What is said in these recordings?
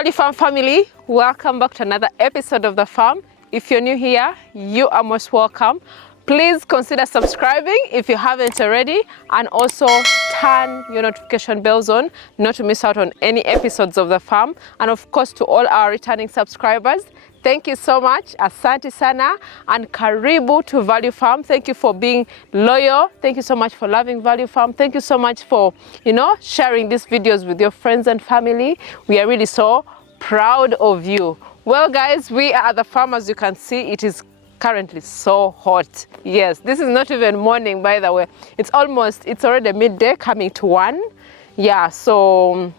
Value Farm family, welcome back to another episode of The Farm. If you're new here, you are most welcome. Please consider subscribing if you haven't already, and also turn your notification bells on not to miss out on any episodes of The Farm. And of course, to all our returning subscribers, thank you so much. Asante sana and karibu to Value Farm. Thank you for being loyal. Thank you so much for loving Value Farm. Thank you so much for, sharing these videos with your friends and family. We are really so proud of you. Well, guys, we are at the farm. As you can see, it is currently so hot. Yes, this is not even morning, by the way. It's already midday, coming to 1. Yeah, so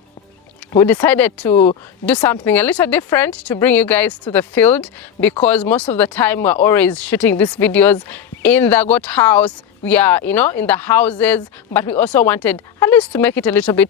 we decided to do something a little different to bring you guys to the field, because most of the time we're always shooting these videos in the goat house. We are, in the houses, but we also wanted at least to make it a little bit,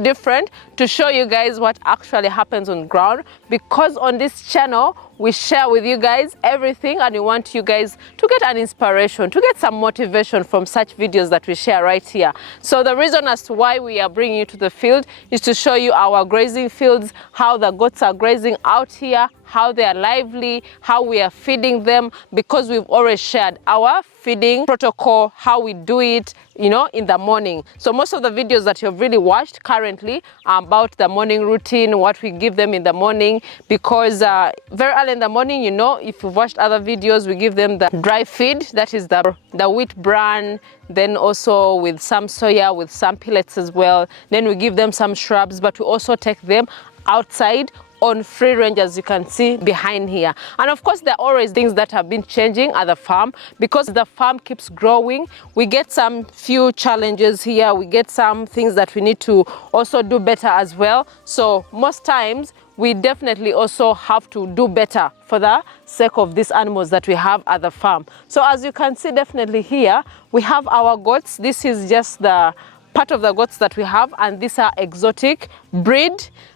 different, to show you guys what actually happens on ground, because on this channel, we share with you guys everything, and we want you guys to get an inspiration, to get some motivation from such videos that we share right here. So the reason as to why we are bringing you to the field is to show you our grazing fields, how the goats are grazing out here, how they are lively, how we are feeding them, because we've already shared our feeding protocol, how we do it, in the morning. So most of the videos that you've really watched currently are about the morning routine, what we give them in the morning, because very early in the morning, if you've watched other videos, we give them the dry feed, that is the wheat bran, then also with some soya, with some pellets as well. Then we give them some shrubs, but we also take them outside on free range, as you can see behind here. And of course, there are always things that have been changing at the farm, because the farm keeps growing. We get some few challenges here. We get some things that we need to also do better as well. So most times we definitely also have to do better for the sake of these animals that we have at the farm. So as you can see definitely here, we have our goats. This is just the part of the goats that we have, and these are exotic breed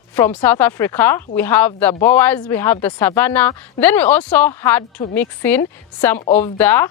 from South Africa. We have the Boers, we have the Savannah. Then we also had to mix in some of the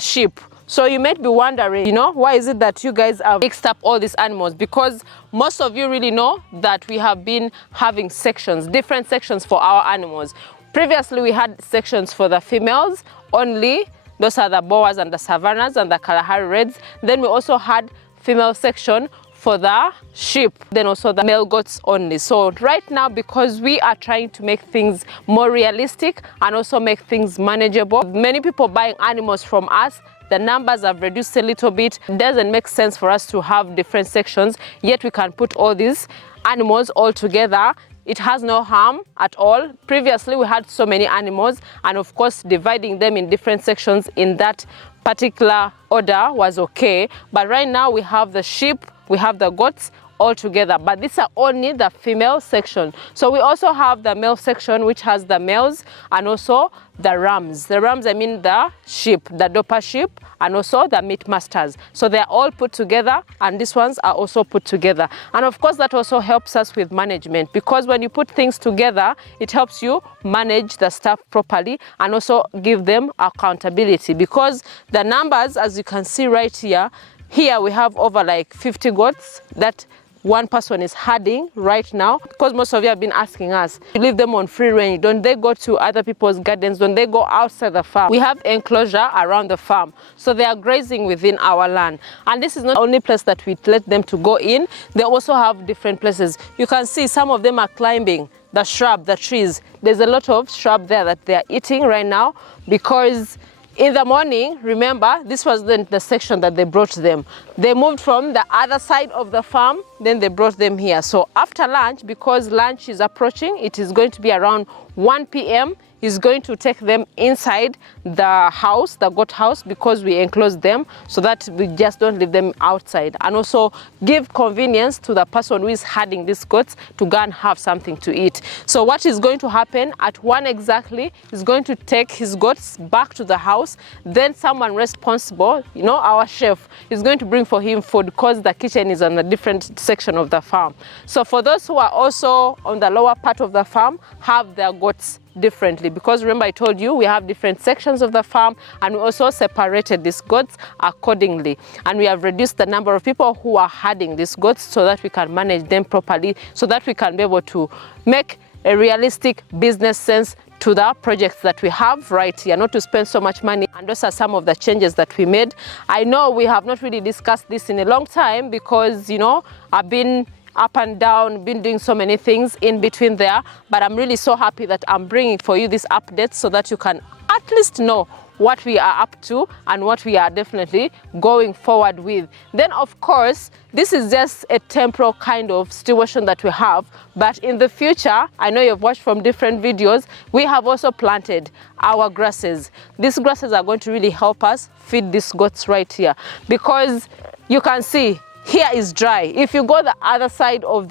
sheep. So you might be wondering, why is it that you guys have mixed up all these animals? Because most of you really know that we have been having sections, different sections for our animals. Previously, we had sections for the females only. Those are the Boers and the Savannahs and the Kalahari Reds. Then we also had female section for the sheep, then also the male goats only. So right now, because we are trying to make things more realistic and also make things manageable, many people buying animals from us, the numbers have reduced a little bit. It doesn't make sense for us to have different sections, yet we can put all these animals all together. It has no harm at all. Previously, we had so many animals, and of course, dividing them in different sections in that particular order was okay. But right now, we have the sheep, we have the goats all together, but these are only the female section. So we also have the male section, which has the males and also the rams. The rams, I mean the sheep, the doper sheep, and also the meat masters. So they're all put together, and these ones are also put together. And of course, that also helps us with management, because when you put things together, it helps you manage the stuff properly and also give them accountability, because the numbers, as you can see right here, we have over like 50 goats that one person is herding right now, because most of you have been asking us, you leave them on free range, don't they go to other people's gardens, don't they go outside the farm? We have enclosure around the farm, so they are grazing within our land. And this is not the only place that we let them to go in. They also have different places. You can see some of them are climbing the shrub, the trees. There's a lot of shrub there that they are eating right now, because in the morning, remember, this was the section that they brought them. They moved from the other side of the farm, then they brought them here. So after lunch, because lunch is approaching, it is going to be around 1 p.m. He's going to take them inside the house, the goat house, because we enclose them so that we just don't leave them outside, and also give convenience to the person who is herding these goats to go and have something to eat. So what is going to happen at 1 exactly is going to take his goats back to the house. Then someone responsible, our chef, is going to bring for him food, because the kitchen is on a different section of the farm. So for those who are also on the lower part of the farm, have their goats differently, because remember I told you we have different sections of the farm, and we also separated these goats accordingly, and we have reduced the number of people who are herding these goats so that we can manage them properly, so that we can be able to make a realistic business sense to the projects that we have right here, not to spend so much money. And those are some of the changes that we made. I know we have not really discussed this in a long time because, you know, I've been up and down, been doing so many things in between there, but I'm really so happy that I'm bringing for you this update so that you can at least know what we are up to and what we are definitely going forward with. Then of course, this is just a temporal kind of situation that we have, but in the future, I know you've watched from different videos, we have also planted our grasses. These grasses are going to really help us feed these goats right here, because you can see here is dry. If you go the other side of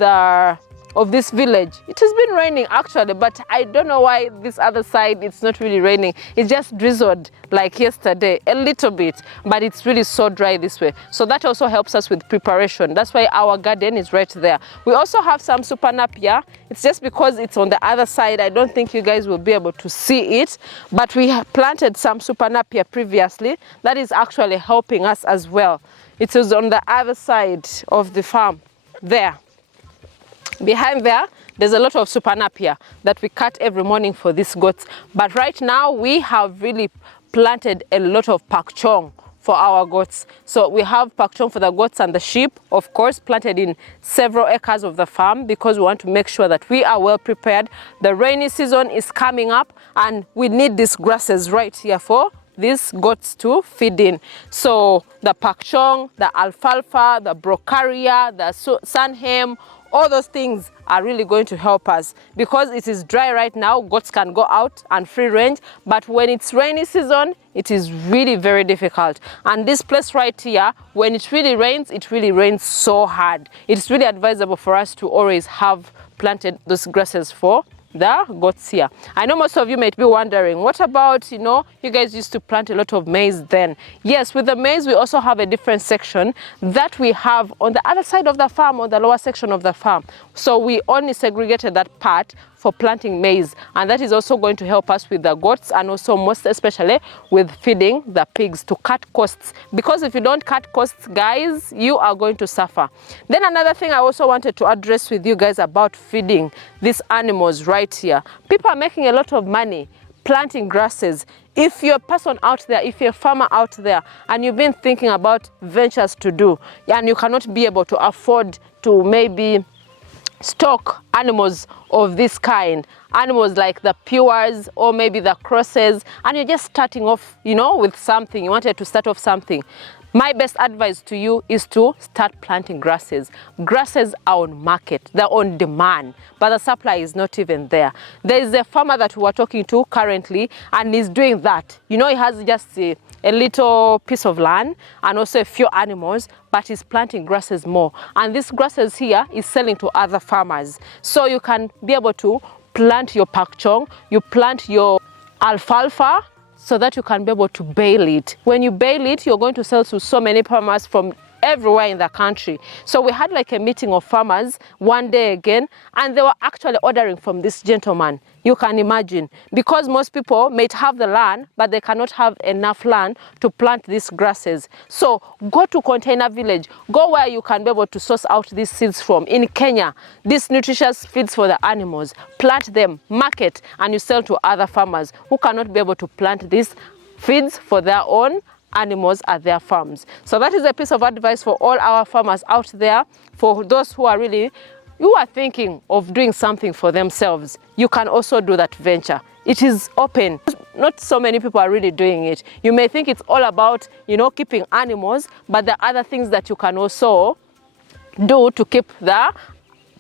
this village, it has been raining actually, but I don't know why this other side it's not really raining. It just drizzled like yesterday a little bit, but it's really so dry this way. So that also helps us with preparation. That's why our garden is right there. We also have some super napier. It's just because it's on the other side, I don't think you guys will be able to see it, but we have planted some super napier previously. That is actually helping us as well. It is on the other side of the farm there. Behind there, there's a lot of super napier that we cut every morning for these goats. But right now, we have really planted a lot of pak chong for our goats. So we have pak chong for the goats and the sheep, of course, planted in several acres of the farm, because we want to make sure that we are well prepared. The rainy season is coming up, and we need these grasses right here for these goats to feed in. So the pak chong, the alfalfa, the brocaria, the sunham, all those things are really going to help us, because it is dry right now. Goats can go out and free range, but when it's rainy season, it is really very difficult. And this place right here, when it really rains so hard. It's really advisable for us to always have planted those grasses for the goats here. I know most of you might be wondering, what about, you know, you guys used to plant a lot of maize then. Yes, with the maize, we also have a different section that we have on the other side of the farm, on the lower section of the farm. So we only segregated that part for planting maize, and that is also going to help us with the goats, and also most especially with feeding the pigs, to cut costs, because if you don't cut costs, guys, you are going to suffer. Then another thing I also wanted to address with you guys about feeding these animals right here. People are making a lot of money planting grasses. If you're a person out there, if you're a farmer out there, and you've been thinking about ventures to do, and you cannot be able to afford to maybe stock animals of this kind, animals like the pures or maybe the crosses, and you're just starting off, you know, with something, you wanted to start off something, my best advice to you is to start planting grasses. Grasses are on market, they're on demand, but the supply is not even there. There is a farmer that we are talking to currently, and he's doing that. You know, he has just a little piece of land and also a few animals, but he's planting grasses more. And these grasses here is selling to other farmers. So you can be able to plant your pak chong, you plant your alfalfa, so that you can be able to bale it. When you bale it, you're going to sell to so many farmers from everywhere in the country. So we had like a meeting of farmers one day again, and they were actually ordering from this gentleman. You can imagine, because most people may have the land, but they cannot have enough land to plant these grasses. So go to Container Village, go where you can be able to source out these seeds from. In Kenya, these nutritious feeds for the animals, plant them, market, and you sell to other farmers who cannot be able to plant these feeds for their own animals at their farms. So that is a piece of advice for all our farmers out there, for those who are really, you are thinking of doing something for themselves. You can also do that venture. It is open. Not so many people are really doing it. You may think it's all about, you know, keeping animals, but there are other things that you can also do to keep the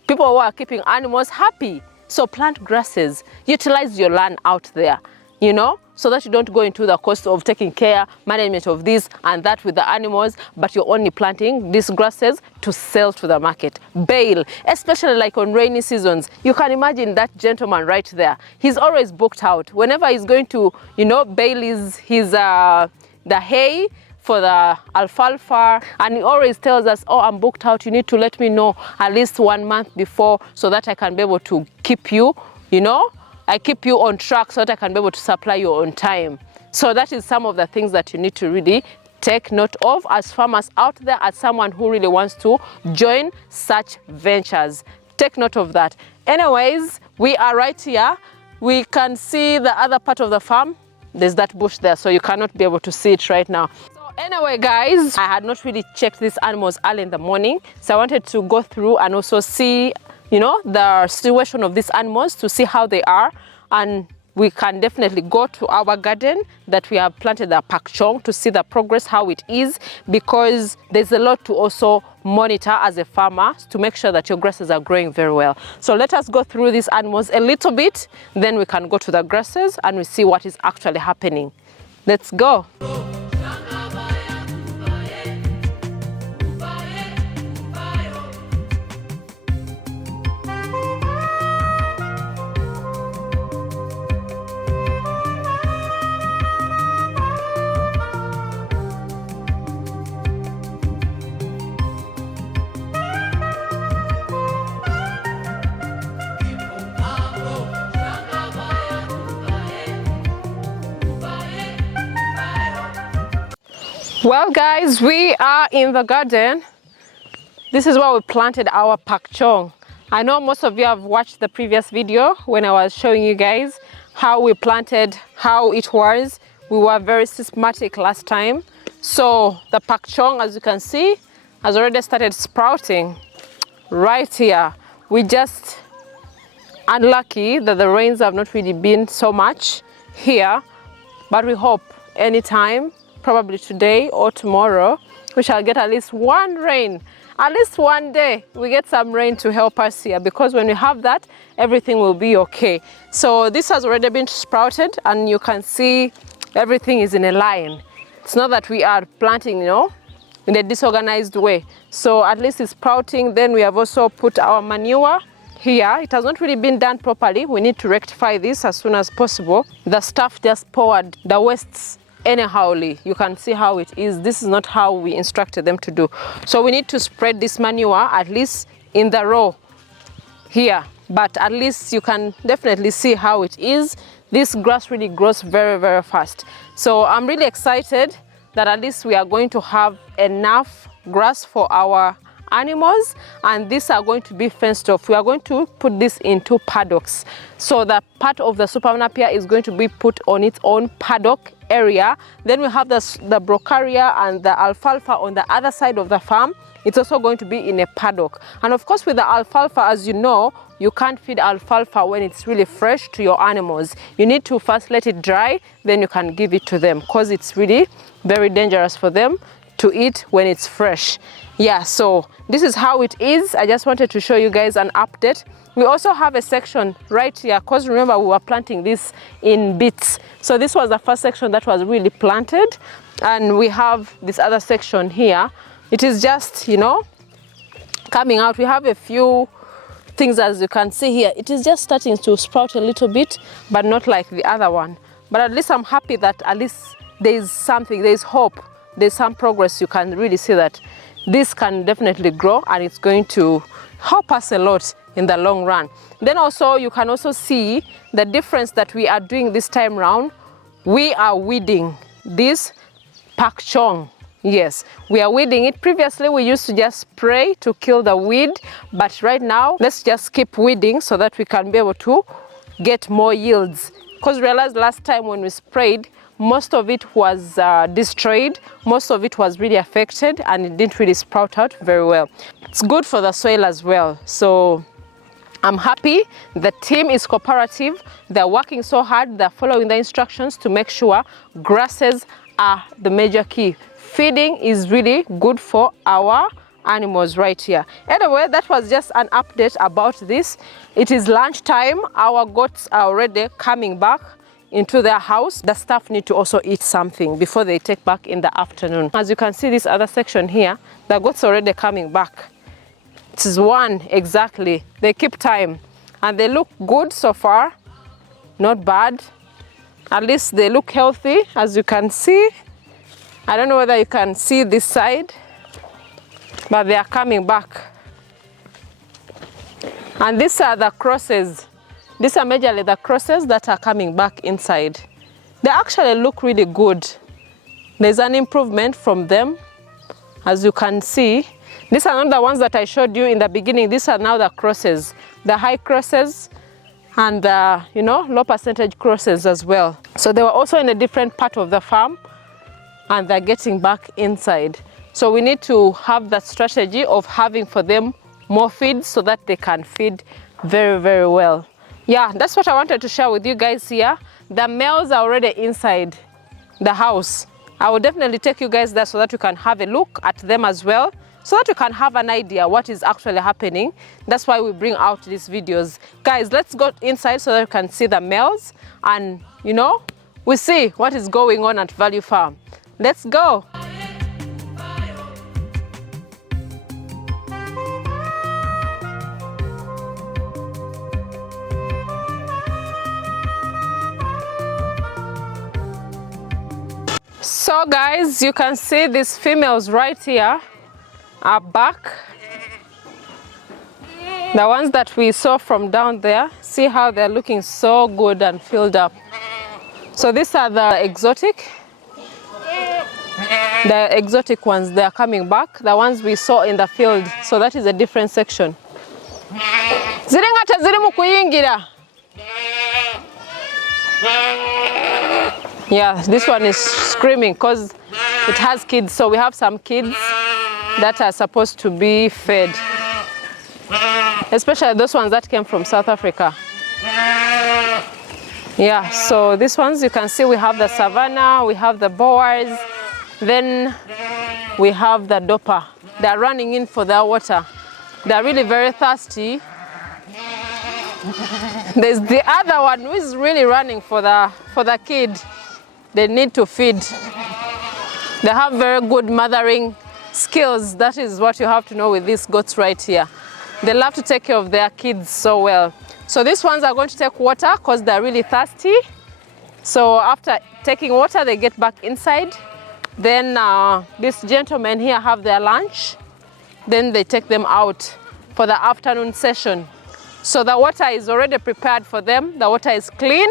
people who are keeping animals happy. So plant grasses, utilize your land out there, you know, so that you don't go into the cost of taking care, management of this and that with the animals, but you're only planting these grasses to sell to the market. Bale, especially like on rainy seasons. You can imagine that gentleman right there. He's always booked out. Whenever he's going to, you know, bale the hay for the alfalfa, and he always tells us, oh, I'm booked out, you need to let me know at least 1 month before so that I can be able to keep you, you know, I keep you on track so that I can be able to supply you on time. So that is some of the things that you need to really take note of as farmers out there, as someone who really wants to join such ventures. Take note of that. Anyways, we are right here. We can see the other part of the farm. There's that bush there, so you cannot be able to see it right now. So anyway, guys, I had not really checked these animals early in the morning, so I wanted to go through and also see, you know, the situation of these animals, to see how they are. And we can definitely go to our garden that we have planted the pak chong to see the progress, how it is, because there's a lot to also monitor as a farmer to make sure that your grasses are growing very well. So let us go through these animals a little bit, then we can go to the grasses and we see what is actually happening. Let's go. Well, guys, we are in the garden. This is where we planted our pak chong. I know most of you have watched the previous video when I was showing you guys how we planted, how it was. We were very systematic last time. So the pak chong, as you can see, has already started sprouting right here. We just unlucky that the rains have not really been so much here, but we hope anytime, probably today or tomorrow, we shall get at least one rain. At least one day we get some rain to help us here, because when we have that, everything will be okay. So this has already been sprouted and you can see everything is in a line. It's not that we are planting, you know, in a disorganized way. So at least it's sprouting. Then we have also put our manure here. It has not really been done properly. We need to rectify this as soon as possible. The staff just poured the wastes anyhowly. You can see how it is. This is not how we instructed them to do. So we need to spread this manure at least in the row here, but at least you can definitely see how it is. This grass really grows very, very fast. So I'm really excited that at least we are going to have enough grass for our animals, and these are going to be fenced off. We are going to put this into paddocks. So the part of the super napier is going to be put on its own paddock area. Then we have the brocaria and the alfalfa on the other side of the farm. It's also going to be in a paddock. And of course, with the alfalfa, as you know, you can't feed alfalfa when it's really fresh to your animals. You need to first let it dry, then you can give it to them, because it's really very dangerous for them to eat when it's fresh. Yeah, so this is how it is. I just wanted to show you guys an update. We also have a section right here, because remember we were planting this in bits. So this was the first section that was really planted, and we have this other section here. It is just, you know, coming out. We have a few things, as you can see here. It is just starting to sprout a little bit, but not like the other one. But at least I'm happy that at least there is something, there is hope, there's some progress. You can really see that this can definitely grow, and it's going to help us a lot in the long run. Then also you can also see the difference that we are doing this time round. We are weeding this pak chong. Yes, we are weeding it. Previously we used to just spray to kill the weed, but right now let's just keep weeding so that we can be able to get more yields. Because realized last time when we sprayed, most of it was destroyed, most of it was really affected, and it didn't really sprout out very well. It's good for the soil as well. So I'm happy. The team is cooperative. They're working so hard. They're following the instructions to make sure grasses are the major key. Feeding is really good for our animals right here. Anyway, that was just an update about this. It is lunchtime. Our goats are already coming back into their house. The staff need to also eat something before they take back in the afternoon. As you can see, this other section here, the goats are already coming back. It is one exactly. They keep time and they look good so far. Not bad. At least they look healthy, as you can see. I don't know whether you can see this side, but they are coming back. And these are the crosses. These are majorly the crosses that are coming back inside. They actually look really good. There's an improvement from them, as you can see. These are not the ones that I showed you in the beginning. These are now the crosses, the high crosses and the, you know, low percentage crosses as well. So they were also in a different part of the farm and they're getting back inside. So we need to have that strategy of having for them more feed so that they can feed very, very well. Yeah, that's what I wanted to share with you guys here. The males are already inside the house. I will definitely take you guys there so that you can have a look at them as well, so that you can have an idea what is actually happening. That's why we bring out these videos. Guys, let's go inside so that you can see the males and, you know, we see what is going on at Value Farm. Let's go. So guys, you can see these females right here are back. The ones that we saw from down there, see how they're looking so good and filled up. So these are the exotic ones. They are coming back, the ones we saw in the field. So that is a different section. Yeah, this one is screaming because it has kids. So we have some kids that are supposed to be fed, especially those ones that came from South Africa. Yeah, so these ones you can see we have the savannah, we have the boers, then we have the dopa. They're running in for their water. They're really very thirsty. There's the other one who is really running for the kid. They need to feed. They have very good mothering skills. That is what you have to know with these goats right here. They love to take care of their kids so well. So these ones are going to take water because they're really thirsty. So after taking water, they get back inside. Then these gentlemen here have their lunch. Then they take them out for the afternoon session. So the water is already prepared for them. The water is clean.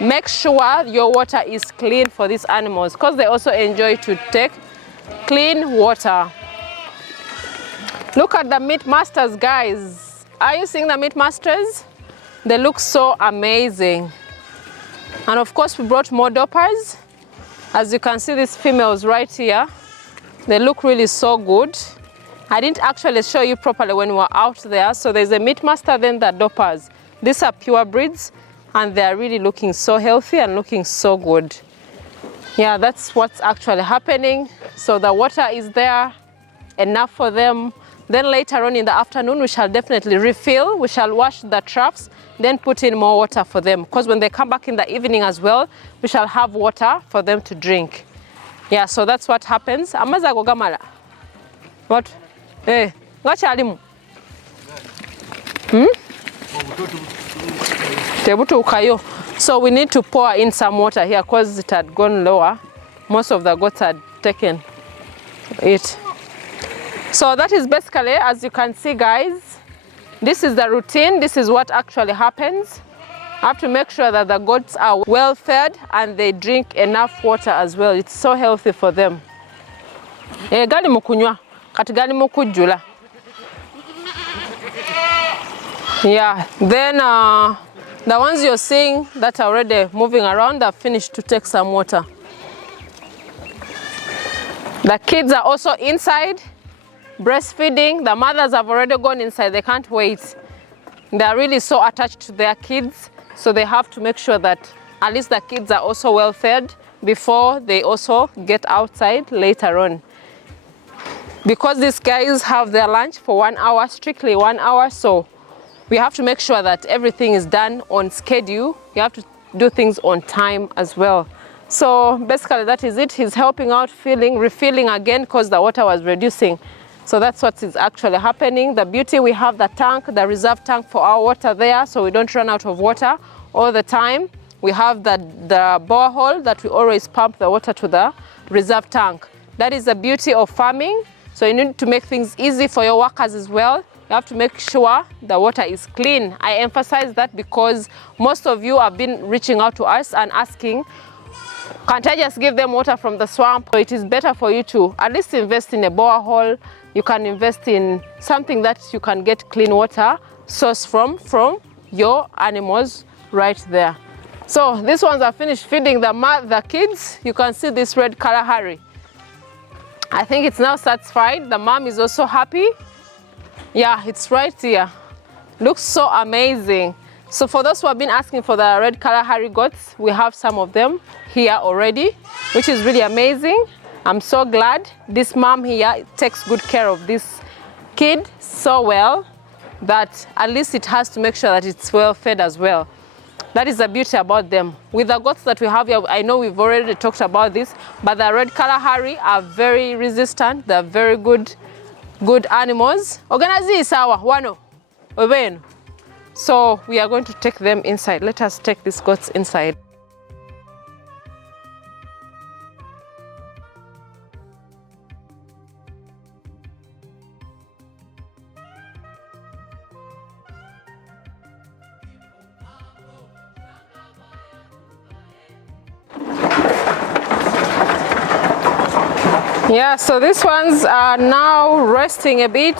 Make sure your water is clean for these animals because they also enjoy to take clean water. Look at the meat masters, guys. Are you seeing the meat masters? They look so amazing. And of course we brought more doppers. As you can see, these females right here, they look really so good. I didn't actually show you properly when we were out there. So there's a meat master, then the doppers. These are pure breeds. And they're really looking so healthy and looking so good. Yeah, that's what's actually happening. So the water is there, enough for them. Then later on in the afternoon, we shall definitely refill. We shall wash the traps, then put in more water for them. Because when they come back in the evening as well, we shall have water for them to drink. Yeah, so that's what happens. Amaza gogamala. What? Eh, ngachalimu. So we need to pour in some water here because it had gone lower. Most of the goats had taken it. So that is basically, as you can see, guys, this is the routine. This is what actually happens. I have to make sure that the goats are well fed and they drink enough water as well. It's so healthy for them. Gali mukunywa, kati gali mukujula. Yeah, then the ones you're seeing that are already moving around are finished to take some water. The kids are also inside breastfeeding. The mothers have already gone inside. They can't wait. They're really so attached to their kids. So they have to make sure that at least the kids are also well fed before they also get outside later on. Because these guys have their lunch for 1 hour, strictly 1 hour, so we have to make sure that everything is done on schedule. You have to do things on time as well. So basically that is it. He's helping out, refilling again because the water was reducing. So that's what is actually happening. The beauty, we have the tank, the reserve tank for our water there, so we don't run out of water all the time. We have the borehole that we always pump the water to the reserve tank. That is the beauty of farming. So you need to make things easy for your workers as well. you have to make sure the water is clean. I emphasize that because most of you have been reaching out to us and asking, can't I just give them water from the swamp? So it is better for you to at least invest in a borehole. You can invest in something that you can get clean water source from your animals right there. So these ones are finished feeding the kids. You can see this red Kalahari. I think it's now satisfied. The mom is also happy. Yeah, it's right here. Looks so amazing. So for those who have been asking for the red Kalahari goats, we have some of them here already, which is really amazing. I'm so glad this mom here takes good care of this kid so well that at least it has to make sure that it's well fed as well. That is the beauty about them. With the goats that we have here, I know we've already talked about this, but the red Kalahari are very resistant. They're very good animals. Organize sawa wano obeno. So we are going to take them inside. Let us take these goats inside. Yeah, so these ones are now resting a bit.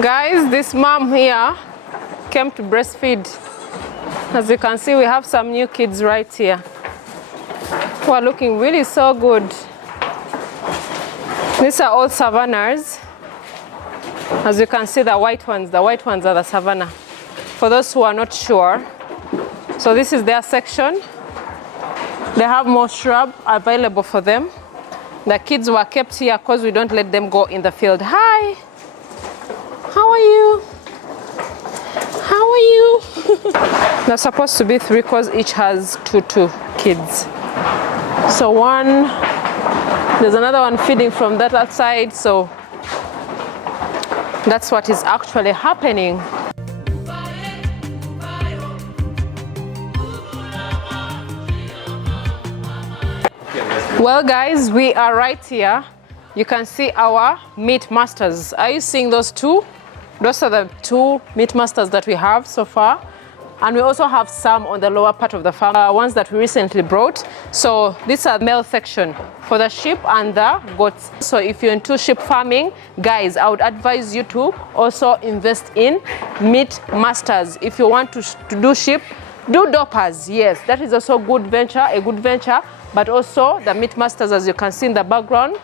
Guys, this mom here came to breastfeed. As you can see, we have some new kids right here who are looking really so good. These are all savannahs. As you can see, the white ones are the savannah. For those who are not sure, so this is their section. They have more shrub available for them. The kids were kept here because we don't let them go in the field. Hi, how are you? How are you? They're supposed to be 3 because each has two kids. So there's another one feeding from that outside. So that's what is actually happening. Well guys, we are right here. You can see our meat masters. Are you seeing those two? Those are the 2 meat masters that we have so far. And we also have some on the lower part of the farm, ones that we recently brought. So these are the male section for the sheep and the goats. So if you're into sheep farming, guys, I would advise you to also invest in meat masters. If you want to do sheep, do doppers. Yes, that is also a good venture. But also the meat masters, as you can see in the background,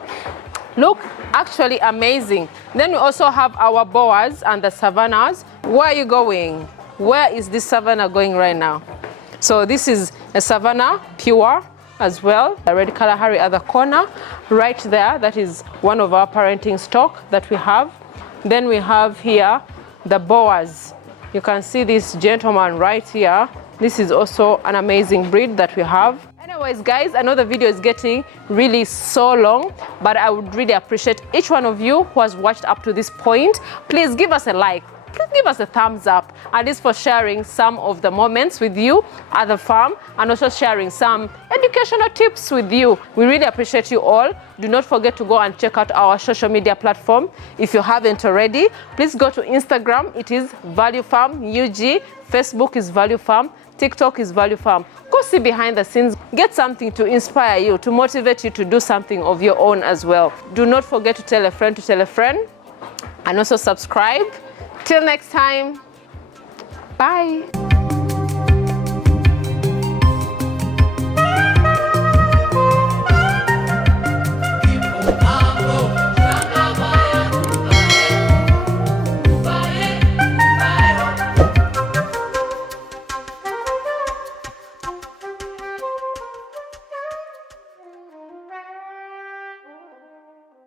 look actually amazing. Then we also have our boas and the savannahs. Where are you going? Where is this savannah going right now? So this is a savannah, pure as well. The red Kalahari at the corner, right there. That is one of our parenting stock that we have. Then we have here the boas. You can see this gentleman right here. This is also an amazing breed that we have. Anyways guys, I know the video is getting really so long, but I would really appreciate each one of you who has watched up to this point. Please give us a like, please give us a thumbs up, at least for sharing some of the moments with you at the farm and also sharing some educational tips with you. We really appreciate you all. Do not forget to go and check out our social media platform. If you haven't already, please go to Instagram. It is Value Farm UG. Facebook is Value Farm. TikTok is Value Farm. Go see behind the scenes. Get something to inspire you, to motivate you to do something of your own as well. Do not forget to tell a friend, and also subscribe. Till next time, bye.